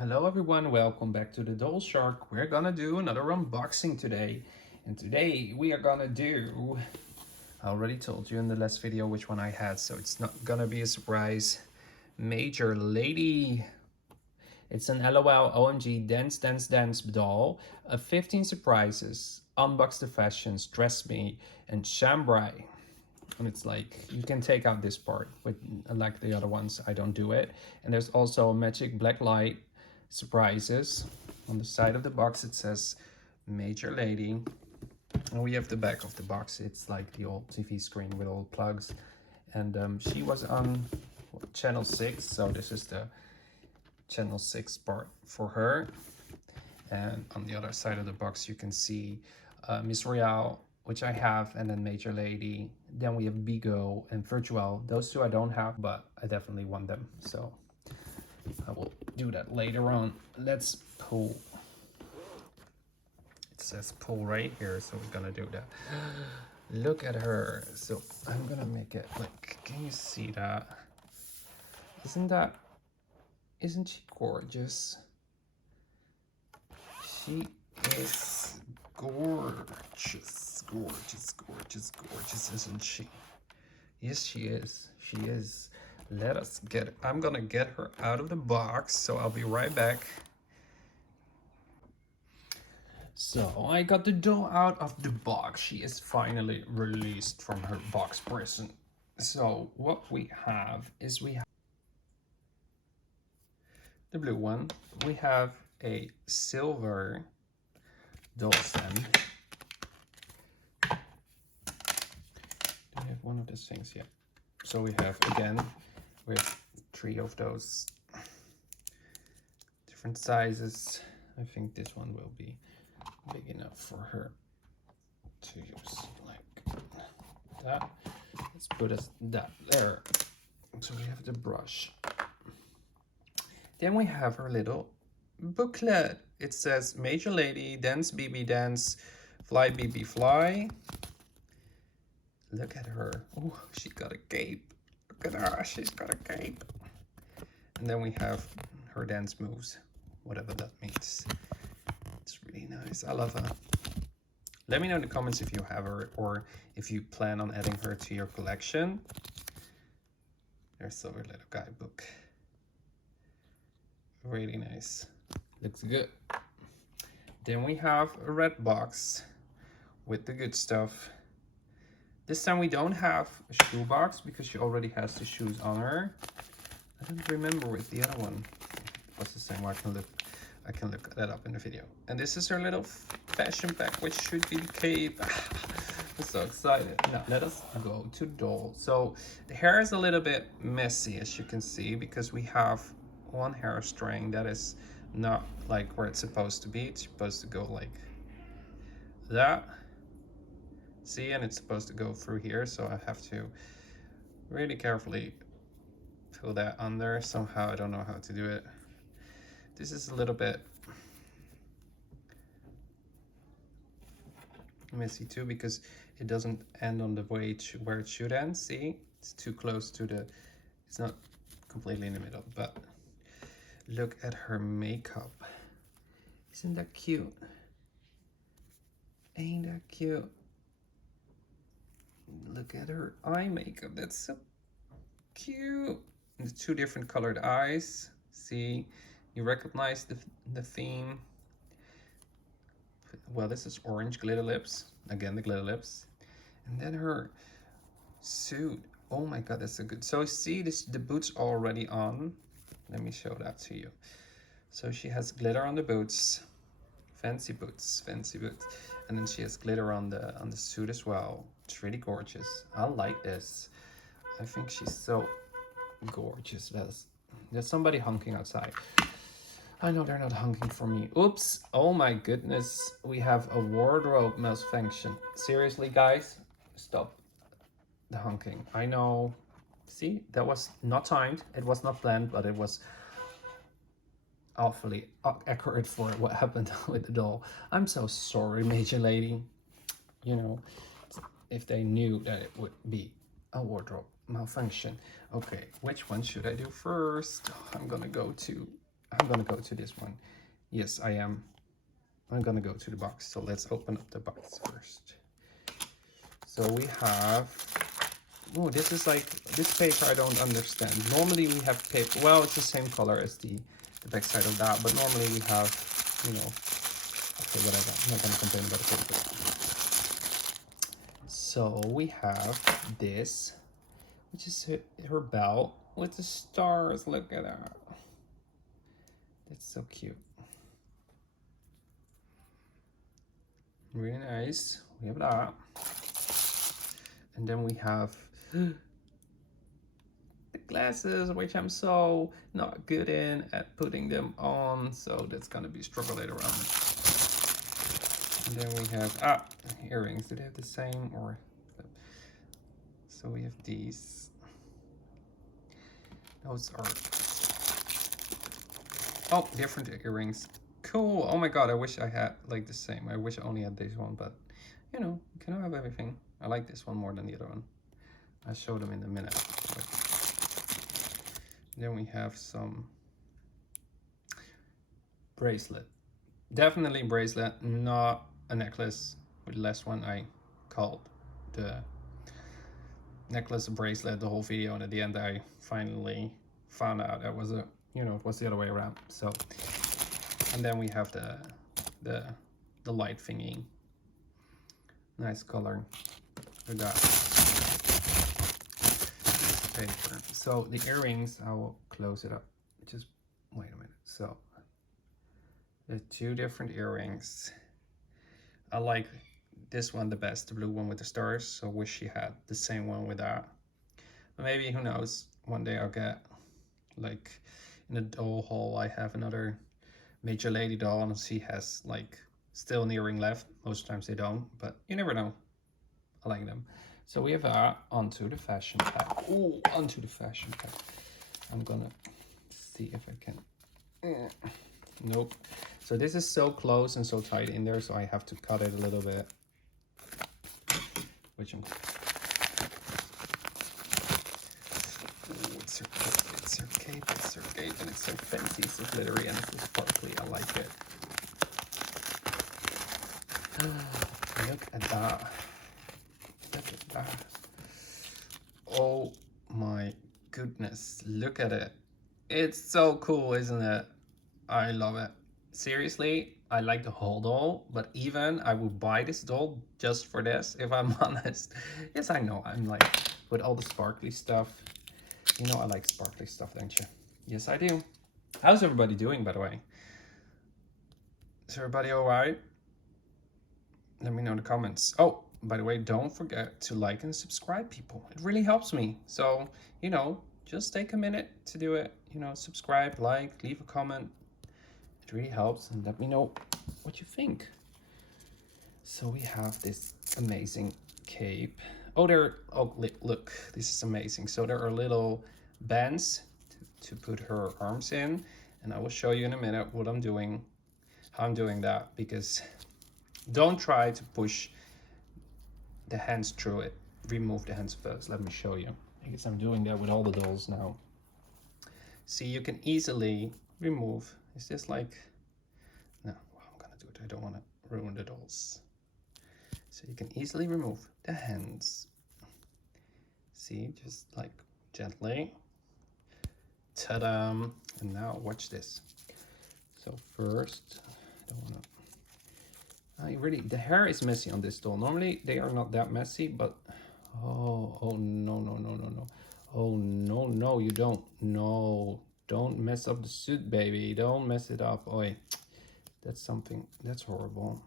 Hello everyone, welcome back to the TheDollShark. We're gonna do another unboxing today. And today we are gonna do, I already told you in the last video which one I had, so it's not gonna be a surprise. Major Lady. It's an LOL OMG Dance Dance Dance doll. 15 surprises, unbox the fashions, dress me, and chambray. And it's like, you can take out this part, but like the other ones, I don't do it. And there's also a magic black light surprises. On the side of the box it says Major Lady, and we have the back of the box. It's like the old TV screen with all plugs, and she was on channel 6, so this is the channel 6 part for her. And on the other side of the box you can see Miss Royale, which I have, and then Major Lady. Then we have Bigo and Virtual. Those two I don't have, but I definitely want them, so I will do that later on. Let's pull. It says pull right here, so we're gonna do that. Look at her. So I'm gonna make it like, can you see that? Isn't she gorgeous? She is gorgeous, gorgeous, gorgeous, gorgeous, isn't she? Yes, she is. She is. Let us get it. I'm gonna get her out of the box, so I'll be right back. So I got the doll out of the box. She is finally released from her box prison. So what we have is we have the blue one. We have a silver doll stand. Do we have one of these things? Yeah. So we have, again, we have 3 of those different sizes. I think this one will be big enough for her to use like that. Let's put that there. So we have the brush. Then we have her little booklet. It says Major Lady, Dance BB Dance, Fly BB Fly. Look at her. Oh, she got a cape. Look at her, she's got a cape. And then we have her dance moves, whatever that means. It's really nice. I love her. Let me know in the comments if you have her or if you plan on adding her to your collection. There's our little guidebook. Really nice. Looks good. Then we have a red box with the good stuff. This time we don't have a shoe box because she already has the shoes on her. I don't remember with the other one. What's the same? I can look that up in the video. And this is her little fashion pack, which should be the cape. I'm so excited. Now let us go to doll. So the hair is a little bit messy, as you can see, because we have one hair string that is not like where it's supposed to be. It's supposed to go like that. See, and it's supposed to go through here, so I have to really carefully pull that under somehow. I don't know how to do it. This is a little bit messy too because it doesn't end on the way where it should end. See, it's too close to the, it's not completely in the middle. But look at her makeup. Isn't that cute? Ain't that cute? Look at her eye makeup. That's so cute. And the 2 different colored eyes. See, you recognize the theme. Well, this is orange glitter lips. Again, the glitter lips. And then her suit. Oh my god, that's so good. So see, the boots already on. Let me show that to you. So she has glitter on the boots. Fancy boots, fancy boots. And then she has glitter on the suit as well. It's really gorgeous. I like this. I think she's so gorgeous. There's somebody honking outside. I know they're not honking for me. Oops. Oh my goodness. We have a wardrobe malfunction. Seriously, guys? Stop the honking. I know. See, that was not timed. It was not planned, but it was awfully accurate for what happened with the doll. I'm so sorry, Major Lady. You know, if they knew that it would be a wardrobe malfunction. Okay, which one should I do first? I'm gonna go to I'm gonna go to this one. Yes, I am. I'm gonna go to the box. So let's open up the box first. So we have, oh, this is like, this paper I don't understand. Normally we have paper, well, it's the same color as the back side of that, but normally we have, you know, okay, whatever. I'm not gonna complain about the paper. So we have this, which is her belt with the stars. Look at that. That's so cute. Really nice. We have that. And then we have the glasses, which I'm so not good at putting them on. So that's gonna be a struggle later on. And then we have, earrings. Do they have the same or? So we have these. Those are, oh, different earrings. Cool. Oh my god, I wish I had like the same. I wish I only had this one, but you know, you cannot have everything. I like this one more than the other one. I'll show them in a minute. But then we have some bracelet. Definitely bracelet, not a necklace. With the last one I called the necklace a bracelet the whole video, and at the end I finally found out that was a, you know, it was the other way around. So, and then we have the light thingy. Nice color. We got paper. So the earrings, I will close it up. Just wait a minute. So the two different earrings. I like this one the best, the blue one with the stars. So I wish she had the same one with that. But maybe, who knows, one day I'll get, like, in a doll haul I have another major lady doll and she has like still an earring left. Most times they don't, but you never know. I like them. So we have onto the fashion pack. Oh, onto the fashion pack. I'm gonna see if I can. Nope. So this is so close and so tight in there, so I have to cut it a little bit. Which I'm. Ooh, it's her cape. It's her cape. It's her cape, and it's so fancy, so glittery, and it's so sparkly. I like it. Look at that. Look at that. Oh my goodness. Look at it. It's so cool, isn't it? I love it. Seriously, I like the whole doll, but even I would buy this doll just for this, if I'm honest. Yes, I know, I'm like, with all the sparkly stuff. You know I like sparkly stuff, don't you? Yes, I do. How's everybody doing, by the way? Is everybody all right? Let me know in the comments. Oh, by the way, don't forget to like and subscribe, people. It really helps me. So, you know, just take a minute to do it. You know, subscribe, like, leave a comment. It really helps, and let me know what you think. So we have this amazing cape. Oh, look, this is amazing. So there are little bands to put her arms in, and I will show you in a minute what I'm doing, how I'm doing that, because don't try to push the hands through it. Remove the hands first. Let me show you, because I'm doing that with all the dolls now. See, you can easily remove. Is this like, no, well, I'm gonna do it. I don't want to ruin the dolls. So you can easily remove the hands. See, just like gently. Ta-da! And now watch this. So first, I don't want to. The hair is messy on this doll. Normally they are not that messy, but oh no, oh no, you don't. No, don't mess up the suit, baby. Don't mess it up. Oi, that's something. That's horrible.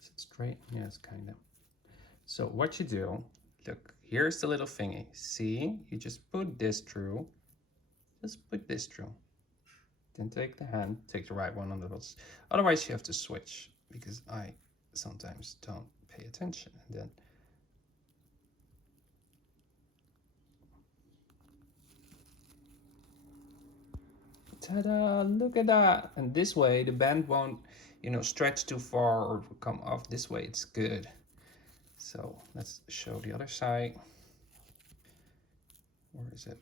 Is it straight? Yes, kind of. So what you do, look, here's the little thingy. See, you just put this through. Just put this through. Then take the hand, take the right one on the dots. Otherwise you have to switch, because I sometimes don't pay attention. And then Ta-da, look at that. And this way the band won't, you know, stretch too far or come off. This way it's good. So let's show the other side. Where is it?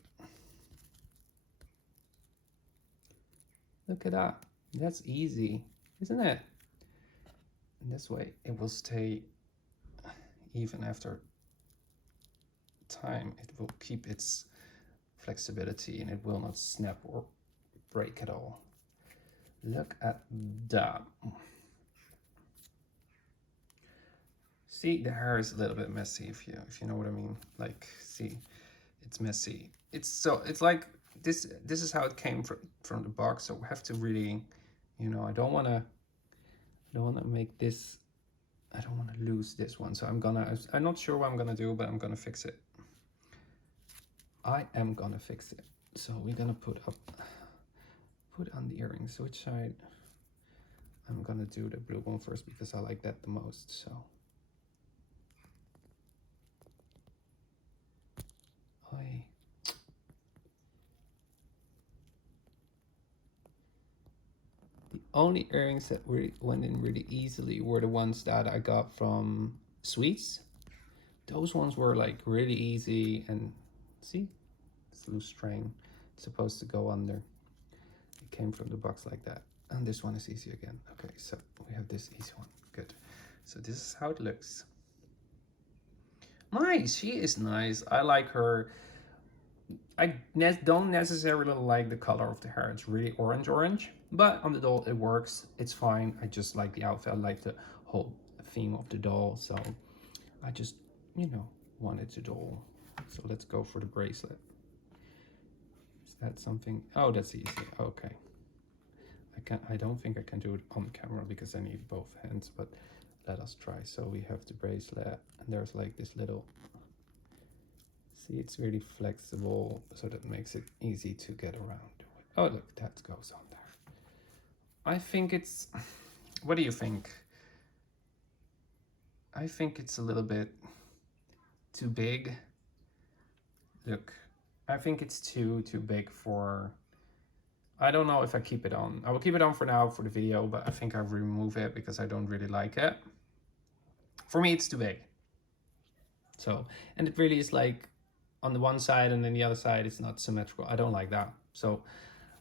Look at that. That's easy, isn't it? And this way it will stay even after time. It will keep its flexibility and it will not snap or break at all. Look at that. See, the hair is a little bit messy if you know what I mean. Like, see, it's messy. It's like this is how it came from the box. So we have to really, you know, I don't want to make this, I don't want to lose this one. So I'm not sure what I'm gonna do, but I'm gonna fix it. I am gonna fix it. So we're gonna put on the earrings. Which side? I'm gonna do the blue one first because I like that the most. So the only earrings that really went in really easily were the ones that I got from Sweets. Those ones were like really easy, and see, this loose string, it's supposed to go under. It came from the box like that. And this one is easy again. Okay, so we have this easy one. Good. So this is how it looks. Nice, she is nice. I like her. I don't necessarily like the color of the hair. It's really orange, but on the doll it works. It's fine. I just like the outfit. I like the whole theme of the doll. So I just, you know, wanted the doll. So let's go for the bracelet. Is that something? Oh, that's easy. Okay. I don't think I can do it on camera because I need both hands, but let us try. So we have the bracelet and there's like this little, see, it's really flexible, so that makes it easy to get around. Oh, look, that goes on there. I think it's, what do you think? I think it's a little bit too big. Look, I think it's too big for, I don't know if I keep it on. I will keep it on for now for the video, but I think I'll remove it because I don't really like it. For me, it's too big. So, and it really is like on the one side and then the other side, it's not symmetrical. I don't like that. So,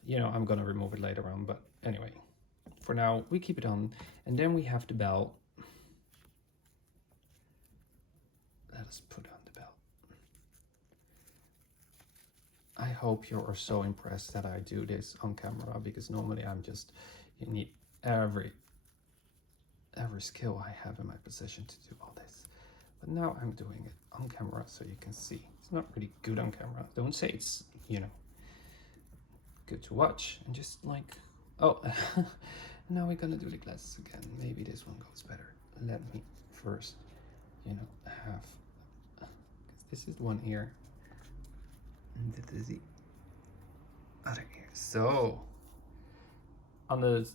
you know, I'm gonna remove it later on, but anyway, for now, we keep it on. And then we have the belt. Let us put on the belt. I hope you are so impressed that I do this on camera, because normally I'm just, you need every skill I have in my possession to do all this. But now I'm doing it on camera so you can see. It's not really good on camera. Don't say it's, you know, good to watch. And just like, oh, now we're gonna do the glasses again. Maybe this one goes better. Let me first, you know, have, this is one ear. And this is the other ear. So, on the,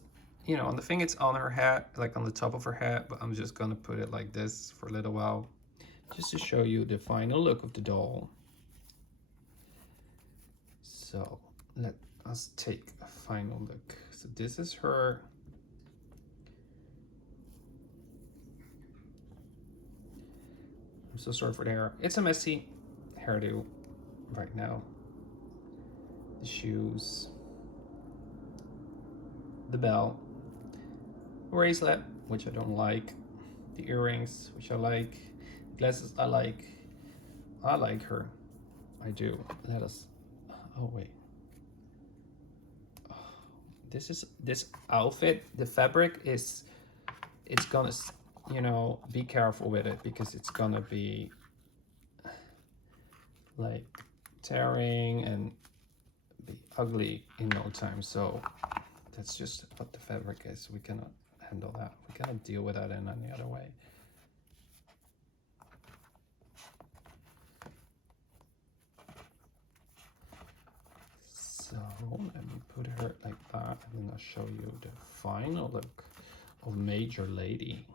you know, on the thing it's on her hat, like on the top of her hat, but I'm just gonna put it like this for a little while, just to show you the final look of the doll. So let us take a final look. So this is her. I'm so sorry for the hair. It's a messy hairdo right now. The shoes, the belt, bracelet, which I don't like, the earrings, which I like, glasses I like. I like her. I do. Let us, oh wait. This outfit, the fabric is, it's gonna, you know, be careful with it because it's gonna be like tearing and be ugly in no time. So that's just what the fabric is. We cannot handle that. We cannot deal with that in any other way. So let me put her like that, and then I'll show you the final look of Major Lady.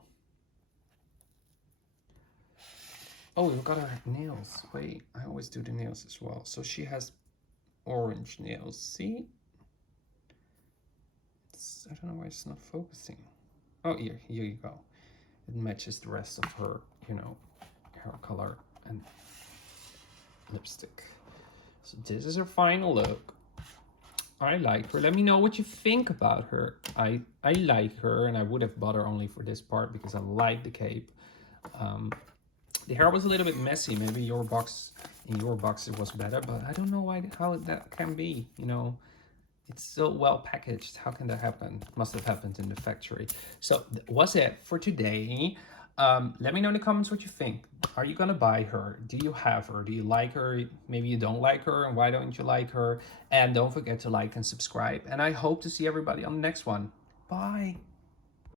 Oh, we've got her nails. Wait, I always do the nails as well. So she has orange nails, see? I don't know why it's not focusing. Oh, here you go. It matches the rest of her, you know, hair color and lipstick. So this is her final look. I like her. Let me know what you think about her. I like her, and I would have bought her only for this part because I like the cape. The hair was a little bit messy. Maybe in your box it was better, but I don't know how that can be. You know, it's so well packaged. How can that happen? It must have happened in the factory. So that was it for today. Let me know in the comments what you think. Are you gonna buy her? Do you have her? Do you like her? Maybe you don't like her, and why don't you like her? And don't forget to like and subscribe. And I hope to see everybody on the next one. Bye.